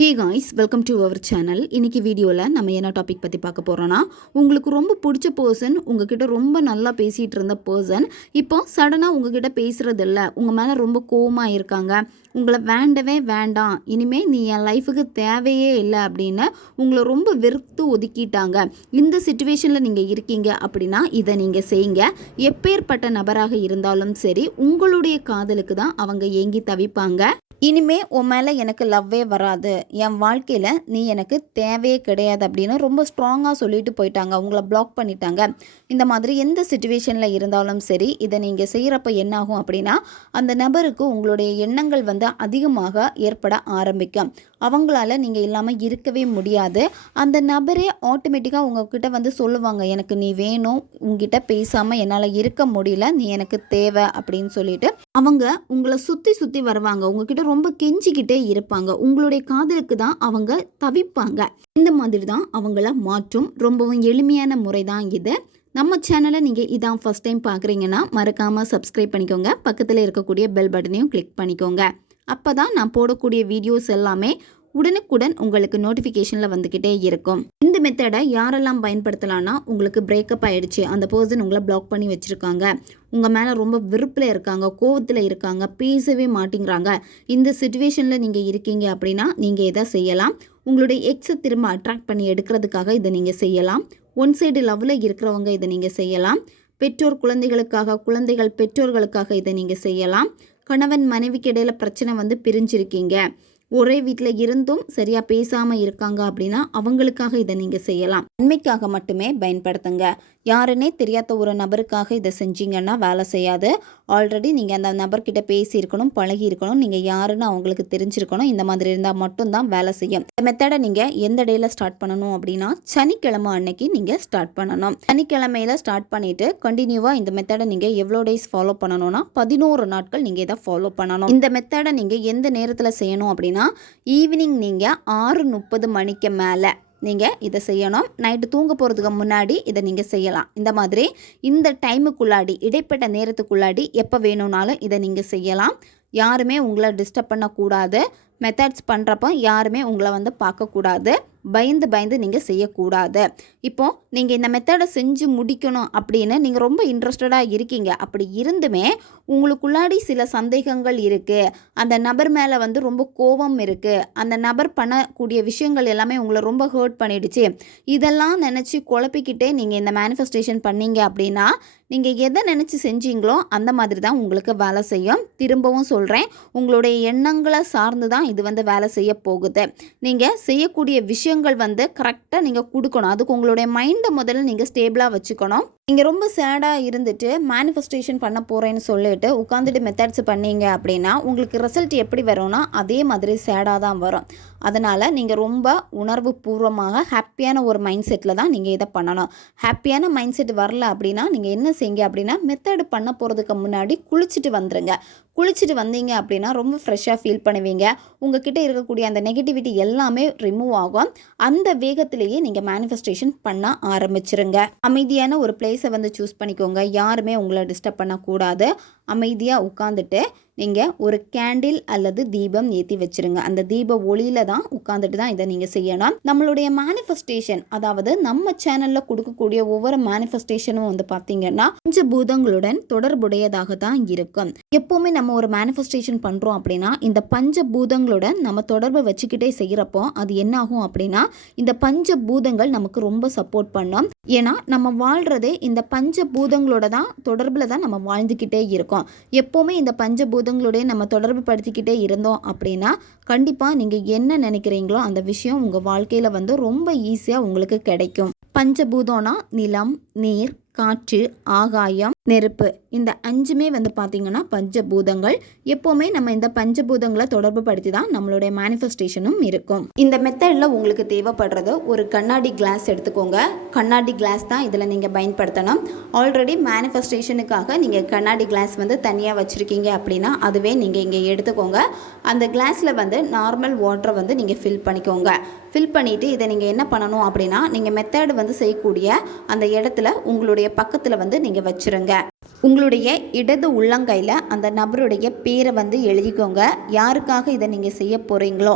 Hey guys, welcome to our channel. இன்றைக்கி வீடியோவில் நம்ம என்ன டாபிக் பற்றி பார்க்க போகிறோன்னா, உங்களுக்கு ரொம்ப பிடிச்ச பர்சன், உங்ககிட்ட ரொம்ப நல்லா பேசிகிட்டு இருந்த பர்சன் இப்போ சடனாக உங்ககிட்ட பேசுகிறது இல்லை, உங்கள் மேலே ரொம்ப கோவமாக இருக்காங்க, உங்களை வேண்டவே வேண்டாம், இனிமேல் நீ என் லைஃபுக்கு தேவையே இல்லை அப்படின்னு உங்களை ரொம்ப வெறுத்து ஒதுக்கிட்டாங்க. இந்த சிச்சுவேஷனில் நீங்கள் இருக்கீங்க அப்படின்னா இதை நீங்கள் செய்யுங்க. எப்பேற்பட்ட நபராக இருந்தாலும் சரி, உங்களுடைய காதலுக்கு தான் அவங்க ஏங்கி தவிப்பாங்க. இனிமே உன் மேலே எனக்கு லவ்வே வராது, என் வாழ்க்கையில் நீ எனக்கு தேவையே கிடையாது அப்படின்னு ரொம்ப ஸ்ட்ராங்காக சொல்லிட்டு போயிட்டாங்க. உங்களை பிளாக் பண்ணிட்டாங்க. இந்த மாதிரி எந்த சிச்சுவேஷனில் இருந்தாலும் சரி, இதை நீங்கள் செய்கிறப்ப என்னாகும் அப்படின்னா, அந்த நபருக்கு உங்களுடைய எண்ணங்கள் அதிகமாக ஏற்பட ஆரம்பிக்கும். அவங்களால நீங்கள் இல்லாமல் இருக்கவே முடியாது. அந்த நபரே ஆட்டோமேட்டிக்காக உங்ககிட்ட சொல்லுவாங்க, எனக்கு நீ வேணும், உங்ககிட்ட பேசாமல் என்னால் இருக்க முடியல, நீ எனக்கு தேவை அப்படின்னு சொல்லிட்டு அவங்க உங்களை சுற்றி சுற்றி வருவாங்க. உங்ககிட்ட ரொம்ப கெஞ்சிக்கிட்டே இருப்பாங்க. உங்களுடைய காதலுக்கு தான் அவங்க தவிப்பாங்க. இந்த மாதிரி தான் அவங்கள மாற்றும் ரொம்பவும் எளிமையான முறை தான் இது. நம்ம சேனலை நீங்கள் இதான் ஃபஸ்ட் டைம் பார்க்குறீங்கன்னா மறக்காமல் சப்ஸ்கிரைப் பண்ணிக்கோங்க. பக்கத்தில் இருக்கக்கூடிய பெல் பட்டனையும் கிளிக் பண்ணிக்கோங்க. அப்போ தான் நான் போடக்கூடிய வீடியோஸ் எல்லாமே உடனுக்குடன் உங்களுக்கு நோட்டிஃபிகேஷனில் வந்துக்கிட்டே இருக்கும். இந்த மெத்தடை யாரெல்லாம் பயன்படுத்தலான்னா, உங்களுக்கு பிரேக்கப் ஆகிடுச்சு, அந்த பர்சன் உங்களை பிளாக் பண்ணி வச்சுருக்காங்க, உங்கள் மேலே ரொம்ப வெறுப்பில் இருக்காங்க, கோவத்தில் இருக்காங்க, பேசவே மாட்டேங்கிறாங்க, இந்த சிச்சுவேஷனில் நீங்கள் இருக்கீங்க அப்படின்னா நீங்கள் இதை செய்யலாம். உங்களுடைய எக்ஸை திரும்ப அட்ராக்ட் பண்ணி எடுக்கிறதுக்காக இதை நீங்கள் செய்யலாம். ஒன் சைடு லவ்வில் இருக்கிறவங்க இதை நீங்கள் செய்யலாம். பெற்றோர் குழந்தைகளுக்காக, குழந்தைகள் பெற்றோர்களுக்காக இதை நீங்கள் செய்யலாம். கணவன் மனைவிக்கு இடையில பிரச்சனை பிரிஞ்சிருக்கீங்க, ஒரே வீட்டில் இருந்தும் சரியாக பேசாமல் இருக்காங்க அப்படின்னா அவங்களுக்காக இதை நீங்கள் செய்யலாம். நன்மைக்காக மட்டுமே பயன்படுத்துங்க. யாருன்னே தெரியாத ஒரு நபருக்காக இதை செஞ்சீங்கன்னா வேலை செய்யாது. ஆல்ரெடி நீங்கள் அந்த நபர்கிட்ட பேசியிருக்கணும், பழகி இருக்கணும், நீங்கள் யாருன்னு அவங்களுக்கு தெரிஞ்சிருக்கணும். இந்த மாதிரி இருந்தால் மட்டும்தான் வேலை செய்யும். இந்த மெத்தடை நீங்கள் எந்த டேயில் ஸ்டார்ட் பண்ணணும் அப்படின்னா, சனிக்கிழமை அன்னைக்கு நீங்கள் ஸ்டார்ட் பண்ணணும். சனிக்கிழமையில் ஸ்டார்ட் பண்ணிவிட்டு கண்டினியூவாக இந்த மெத்தடை நீங்கள் எவ்வளோ டேஸ் ஃபாலோ பண்ணணும்னா 11 நாட்கள் நீங்கள் இதை ஃபாலோ பண்ணணும். இந்த மெத்தடை நீங்கள் எந்த நேரத்தில் செய்யணும் அப்படின்னா, ஈவினிங் நீங்கள் 6:30 மணிக்கு மேலே நீங்கள் இதை செய்யணும். நைட்டு தூங்க போகிறதுக்கு முன்னாடி இதை நீங்கள் செய்யலாம். இந்த மாதிரி இந்த டைமுக்குள்ளாடி, இடைப்பட்ட நேரத்துக்குள்ளாடி எப்போ வேணும்னாலும் இதை நீங்கள் செய்யலாம். யாருமே உங்களை டிஸ்டர்ப் பண்ணக்கூடாது. மெத்தட்ஸ் பண்ணுறப்போ யாருமே உங்களை பார்க்கக்கூடாது. பயந்து நீங்கள் செய்யக்கூடாது. இப்போது நீங்கள் இந்த மெத்தடை செஞ்சு முடிக்கணும் அப்படின்னு நீங்கள் ரொம்ப இன்ட்ரெஸ்டடாக இருக்கீங்க. அப்படி இருந்துமே உங்களுக்குள்ளாடி சில சந்தேகங்கள் இருக்குது, அந்த நபர் மேலே ரொம்ப கோபம் இருக்குது, அந்த நபர் பண்ணக்கூடிய விஷயங்கள் எல்லாமே உங்களை ரொம்ப ஹர்ட் பண்ணிடுச்சு, இதெல்லாம் நினச்சி குழப்பிக்கிட்டே நீங்கள் இந்த மேனிஃபெஸ்டேஷன் பண்ணீங்க அப்படின்னா, நீங்கள் எதை நினச்சி செஞ்சீங்களோ அந்த மாதிரி தான் உங்களுக்கு வேலை செய்யும். திரும்பவும் சொல்கிறேன், உங்களுடைய எண்ணங்களை சார்ந்து தான் இது வேலை செய்ய போகுது. நீங்கள் செய்யக்கூடிய விஷயங்கள் கரெக்டாக நீங்கள் கொடுக்கணும். அதுக்கு உங்களுடைய மைண்டை முதல்ல நீங்கள் ஸ்டேபிளாக வச்சுக்கணும். நீங்கள் ரொம்ப சேடாக இருந்துட்டு மேனிஃபெஸ்டேஷன் பண்ண போகிறேன்னு சொல்லிட்டு உட்காந்துட்டு மெத்தட்ஸ் பண்ணீங்க அப்படின்னா உங்களுக்கு ரிசல்ட் எப்படி வரும்னா அதே மாதிரி சேடாக தான் வரும். அதனால் நீங்கள் ரொம்ப உணர்வு பூர்வமாக ஹாப்பியான ஒரு மைண்ட் செட்டில் தான் நீங்கள் இதை பண்ணணும். ஹாப்பியான மைண்ட் செட் வரல அப்படின்னா நீங்கள் என்ன செய்யுங்க அப்படின்னா, மெத்தட் பண்ண போகிறதுக்கு முன்னாடி குளிச்சுட்டு வந்துடுங்க. குளிச்சுட்டு வந்தீங்க அப்படின்னா ரொம்ப ஃப்ரெஷ்ஷாக ஃபீல் பண்ணுவீங்க. உங்ககிட்ட இருக்கக்கூடிய அந்த நெகட்டிவிட்டி எல்லாமே ரிமூவ் ஆகும். அந்த வேகத்திலேயே நீங்கள் மேனிஃபெஸ்டேஷன் பண்ண ஆரம்பிச்சிருங்க. அமைதியான ஒரு பிளேஸை சூஸ் பண்ணிக்கோங்க. யாருமே உங்களை டிஸ்டர்ப் பண்ணக்கூடாது. அமைதியாக உட்காந்துட்டு நீங்கள் ஒரு கேண்டில் அல்லது தீபம் ஏற்றி வச்சுருங்க. அந்த தீப ஒளியில் தான் உட்காந்துட்டு தான் இதை நீங்கள் செய்யணும். நம்மளுடைய மேனிஃபெஸ்டேஷன், அதாவது நம்ம சேனலில் கொடுக்கக்கூடிய ஒவ்வொரு மேனிஃபெஸ்டேஷனும் பார்த்தீங்கன்னா பஞ்சபூதங்களுடன் தொடர்புடையதாக தான் இருக்கும். எப்போவுமே நம்ம ஒரு மேனிஃபெஸ்டேஷன் பண்ணுறோம் அப்படின்னா இந்த பஞ்சபூதங்களுடன் நம்ம தொடர்பு வச்சுக்கிட்டே செய்கிறப்போ அது என்னாகும் அப்படின்னா, இந்த பஞ்சபூதங்கள் நமக்கு ரொம்ப சப்போர்ட் பண்ணும். ஏன்னா நம்ம வாழ்கிறதே இந்த பஞ்சபூதங்களோட தான் தொடர்பில் தான் நம்ம வாழ்ந்துக்கிட்டே இருக்கோம். எப்போவுமே இந்த பஞ்சபூதங்களுடைய நம்ம தொடர்பு படுத்திக்கிட்டே இருந்தோம் அப்படின்னா கண்டிப்பாக நீங்கள் என்ன நினைக்கிறீங்களோ அந்த விஷயம் உங்கள் வாழ்க்கையில் ரொம்ப ஈஸியாக உங்களுக்கு கிடைக்கும். பஞ்சபூதம்னா நிலம், நீர், காற்று, ஆகாயம், நெருப்பு, இந்த 5மே பார்த்தீங்கன்னா பஞ்சபூதங்கள். எப்போவுமே நம்ம இந்த பஞ்சபூதங்களை தொடர்பு படுத்தி தான் நம்மளுடைய மேனிஃபெஸ்டேஷனும் இருக்கும். இந்த மெத்தடில் உங்களுக்கு தேவைப்படுறது ஒரு கண்ணாடி கிளாஸ் எடுத்துக்கோங்க. கண்ணாடி கிளாஸ் தான் இதில் நீங்கள் பயன்படுத்தணும். ஆல்ரெடி மேனிஃபெஸ்டேஷனுக்காக நீங்கள் கண்ணாடி கிளாஸ் தனியாக வச்சுருக்கீங்க அப்படின்னா அதுவே நீங்கள் இங்கே எடுத்துக்கோங்க. அந்த கிளாஸில் நார்மல் வாட்டரை நீங்கள் ஃபில் பண்ணிக்கோங்க. ஃபில் பண்ணிவிட்டு இதை நீங்கள் என்ன பண்ணணும் அப்படின்னா, நீங்கள் மெத்தட் செய்யக்கூடிய அந்த இடத்துல உங்களுடைய பக்கத்தில் நீங்கள் வச்சுருங்க. உங்களுடைய இடது உள்ளங்கையில் அந்த நபருடைய பேரை வந்து எழுதிக்கோங்க. யாருக்காக இதை நீங்கள் செய்ய போகிறீங்களோ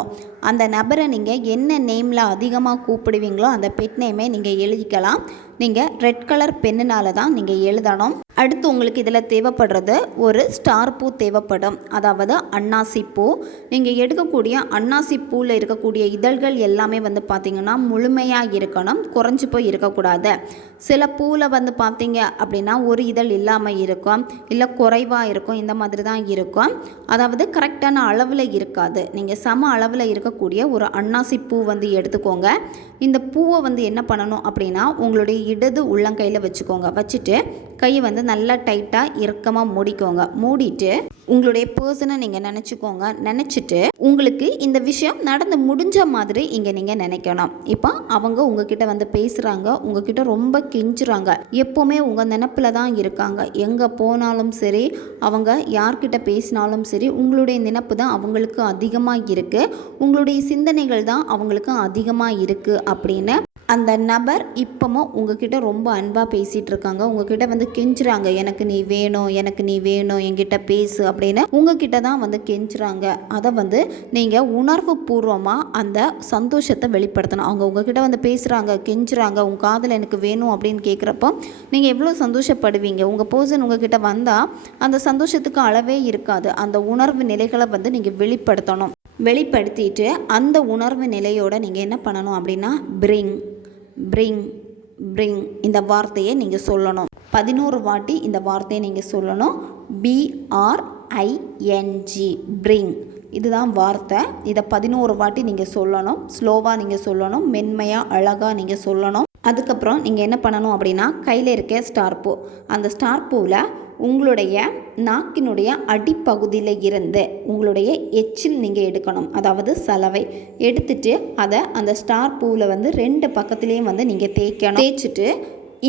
அந்த நபரை நீங்கள் என்ன நேமில் அதிகமாக கூப்பிடுவீங்களோ அந்த பெட் நேமே நீங்கள் எழுதிக்கலாம். நீங்கள் ரெட் கலர் பென்னுனால தான் நீங்கள் எழுதணும். அடுத்து உங்களுக்கு இதில் தேவைப்படுறது ஒரு ஸ்டார் பூ தேவைப்படும், அதாவது அன்னாசி பூ. நீங்கள் எடுக்கக்கூடிய அன்னாசி பூவில் இருக்கக்கூடிய இதழ்கள் எல்லாமே வந்து பார்த்திங்கன்னா முழுமையாக இருக்கணும், குறைஞ்சி போய் இருக்கக்கூடாது. சில பூவில் வந்து பார்த்தீங்க அப்படின்னா ஒரு இதழ் இல்லாமல் இருக்கும், இல்லை குறைவாக இருக்கும், இந்த மாதிரி தான் இருக்கும். அதாவது கரெக்டான அளவில் இருக்காது. நீங்கள் சம அளவில் இருக்கக்கூடிய ஒரு அன்னாசி பூ வந்து எடுத்துக்கோங்க. இந்த பூவை வந்து என்ன பண்ணணும் அப்படின்னா உங்களுடைய இடது உள்ளங்கையில் வச்சுக்கோங்க. வச்சுட்டு கையை வந்து நல்லா டைட்டாக இறுக்கமாக மூடிக்கோங்க. மூடிட்டு உங்களுடைய பர்சனை நீங்கள் நினச்சிக்கோங்க. நினச்சிட்டு உங்களுக்கு இந்த விஷயம் நடந்து முடிஞ்ச மாதிரி இங்கே நீங்கள் நினைக்கணும். இப்போ அவங்க உங்ககிட்ட வந்து பேசுகிறாங்க, உங்ககிட்ட ரொம்ப கெஞ்சுறாங்க, எப்போவுமே உங்கள் நினப்பில் தான் இருக்காங்க. எங்கே போனாலும் சரி, அவங்க யார்கிட்ட பேசினாலும் சரி, உங்களுடைய நினப்பு தான் அவங்களுக்கு அதிகமாக இருக்குது, உங்களுடைய சிந்தனைகள் தான் அவங்களுக்கு அதிகமாக இருக்குது அப்படின்னு அந்த நபர் இப்போவும் உங்ககிட்ட ரொம்ப அன்பாக பேசிகிட்டு இருக்காங்க. உங்ககிட்ட வந்து கெஞ்சுறாங்க, எனக்கு நீ வேணும், எனக்கு நீ வேணும், என்கிட்ட பேசு அப்படின்னு உங்ககிட்ட தான் வந்து கெஞ்சுறாங்க. அதை வந்து நீங்கள் உணர்வு பூர்வமாக அந்த சந்தோஷத்தை வெளிப்படுத்தணும். அவங்க உங்ககிட்ட வந்து பேசுகிறாங்க, கெஞ்சுறாங்க, உங்கள் காதில் எனக்கு வேணும் அப்படின்னு கேட்குறப்போ நீங்கள் எவ்வளோ சந்தோஷப்படுவீங்க. உங்கள் பர்சன் உங்ககிட்ட வந்தால் அந்த சந்தோஷத்துக்கு அளவே இருக்காது. அந்த உணர்வு நிலைகளை வந்து நீங்கள் வெளிப்படுத்தணும். வெளிப்படுத்திட்டு அந்த உணர்வு நிலையோடு நீங்கள் என்ன பண்ணணும் அப்படின்னா பிரிங் பிரிங் பிரிங் இந்த வார்த்தையை நீங்கள் சொல்லணும். 11 வாட்டி இந்த வார்த்தையை நீங்கள் சொல்லணும். BRING பிரிங், இதுதான் வார்த்தை. இதை 11 வாட்டி நீங்கள் சொல்லணும். ஸ்லோவாக நீங்கள் சொல்லணும், மென்மையாக அழகாக நீங்கள் சொல்லணும். அதுக்கப்புறம் நீங்கள் என்ன பண்ணணும் அப்படின்னா கையில் இருக்க ஸ்டார் பூ, அந்த ஸ்டார் பூவில் உங்களுடைய நாக்கினுடைய அடிப்பகுதியில் இருந்து உங்களுடைய எச்சில் நீங்கள் எடுக்கணும், அதாவது சலவை எடுத்துட்டு அதை அந்த ஸ்டார் பூவில் வந்து 2 பக்கத்துலேயும் வந்து நீங்கள் தேய்க்கணும். தேய்ச்சிட்டு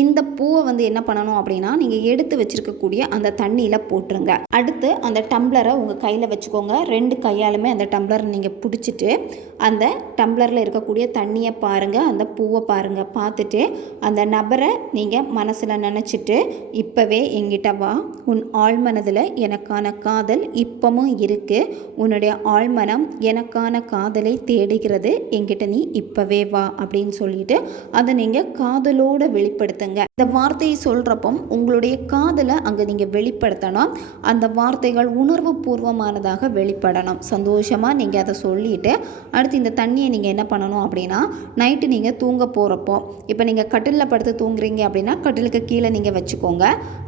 இந்த பூவை வந்து என்ன பண்ணணும் அப்படின்னா நீங்கள் எடுத்து வச்சுருக்கக்கூடிய அந்த தண்ணியில் போட்டுருங்க. அடுத்து அந்த டம்ளரை உங்கள் கையில் வச்சுக்கோங்க. 2 கையாலுமே அந்த டம்ளரை நீங்கள் பிடிச்சிட்டு அந்த டம்ளரில் இருக்கக்கூடிய தண்ணியை பாருங்கள், அந்த பூவை பாருங்கள். பார்த்துட்டு அந்த நபரை நீங்கள் மனசில் நினச்சிட்டு இப்போவே என்கிட்ட வா, உன் ஆழ்மனதில் எனக்கான காதல் இப்பவும் இருக்குது, உன்னுடைய ஆழ்மனம் எனக்கான காதலை தேடுகிறது, என்கிட்ட நீ இப்போவே வா அப்படின்னு சொல்லிட்டு அதை நீங்கள் காதலோடு வெளிப்படுத்துங்க. இந்த வார்த்தையை சொல்கிறப்போ உங்களுடைய காதலை அங்கே நீங்கள் வெளிப்படுத்தணும். அந்த வார்த்தைகள் உணர்வு பூர்வமானதாக வெளிப்படணும். சந்தோஷமாக நீங்கள் அதை சொல்லிவிட்டு அடுத்து இந்த தண்ணியை நீங்கள் என்ன பண்ணணும் அப்படின்னா நைட்டு நீங்கள் தூங்க போகிறப்போ, இப்போ நீங்கள் கட்டிலில் படுத்து தூங்குறீங்க அப்படின்னா கட்டிலுக்கு கீழே நீங்கள் வச்சுக்கோங்க.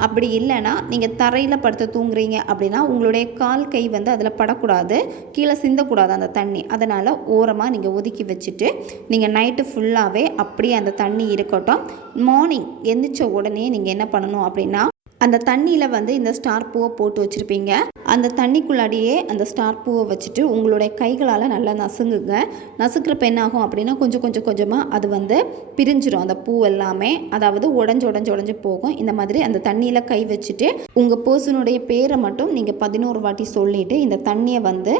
அப்படி இல்லைன்னா நீங்கள் தரையில் படுத்து தூங்குறீங்க அப்படின்னா உங்களுடைய கால் கை வந்து அதில் படக்கூடாது, கீழே சிந்தக்கூடாது அந்த தண்ணி. அதனால் ஓரமாக நீங்கள் ஒதுக்கி வச்சுட்டு நீங்கள் நைட்டு ஃபுல்லாகவே அப்படியே அந்த தண்ணி இருக்கட்டும். மார்னிங் எந்திரிச்ச உடனே நீங்கள் என்ன பண்ணணும் அப்படின்னா அந்த தண்ணியில் வந்து இந்த ஸ்டார் பூவை போட்டு வச்சுருப்பீங்க. அந்த தண்ணிக்குள்ளாடியே அந்த ஸ்டார் பூவை வச்சுட்டு உங்களுடைய கைகளால் நல்லா நசுங்குங்க. நசுக்கிறப்ப என்ன ஆகும் அப்படின்னா கொஞ்சம் கொஞ்சமாக அது வந்து பிரிஞ்சிடும் அந்த பூ எல்லாமே, அதாவது உடஞ்சி போகும். இந்த மாதிரி அந்த தண்ணியில் கை வச்சுட்டு உங்கள் பர்சனுடைய பேரை மட்டும் நீங்கள் 11 வாட்டி சொல்லிவிட்டு இந்த தண்ணியை வந்து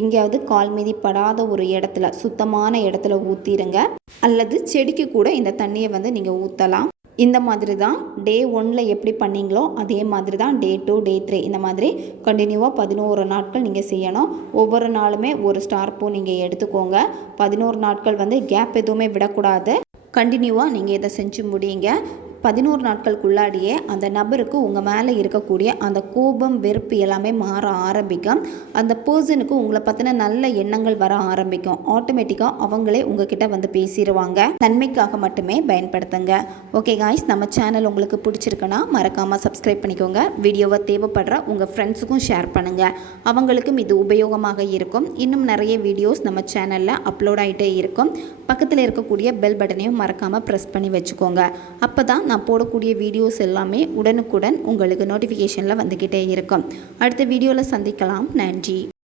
எங்கேயாவது கால் மீதி படாத ஒரு இடத்துல, சுத்தமான இடத்துல ஊற்றிடுங்க. அல்லது செடிக்கு கூட இந்த தண்ணியை வந்து நீங்கள் ஊற்றலாம். இந்த மாதிரி தான் டே 1 எப்படி பண்ணீங்களோ அதே மாதிரி தான் டே 2 டே 3 இந்த மாதிரி கண்டினியூவாக 11 நாட்கள் நீங்கள் செய்யணும். ஒவ்வொரு நாளுமே ஒரு ஸ்டார் பூ நீங்கள் எடுத்துக்கோங்க. 11 நாட்கள் வந்து கேப் எதுவுமே விடக்கூடாது. கண்டினியூவாக நீங்கள் இதை செஞ்சு முடியுங்க. 11 நாட்களுக்குள்ளாடியே அந்த நபருக்கு உங்கள் மேலே இருக்கக்கூடிய அந்த கோபம், வெறுப்பு எல்லாமே மாற ஆரம்பிக்கும். அந்த பர்சனுக்கு உங்களை பற்றின நல்ல எண்ணங்கள் வர ஆரம்பிக்கும். ஆட்டோமேட்டிக்காக அவங்களே உங்ககிட்ட வந்து பேசிடுவாங்க. நன்மைக்காக மட்டுமே பயன்படுத்துங்க. ஓகே காய்ஸ், நம்ம சேனல் உங்களுக்கு பிடிச்சிருக்குன்னா மறக்காமல் சப்ஸ்கிரைப் பண்ணிக்கோங்க. வீடியோவை தேவைப்படுற உங்கள் ஃப்ரெண்ட்ஸுக்கும் ஷேர் பண்ணுங்கள், அவங்களுக்கும் இது உபயோகமாக இருக்கும். இன்னும் நிறைய வீடியோஸ் நம்ம சேனலில் அப்லோட் ஆகிட்டே இருக்கும். பக்கத்தில் இருக்கக்கூடிய பெல் பட்டனையும் மறக்காமல் ப்ரெஸ் பண்ணி வச்சுக்கோங்க. அப்போ தான் நான் போடக்கூடிய வீடியோஸ் எல்லாமே உடனுக்குடன் உங்களுக்கு நோட்டிஃபிகேஷனில் வந்துக்கிட்டே இருக்கும். அடுத்த வீடியோவில் சந்திக்கலாம். நன்றி.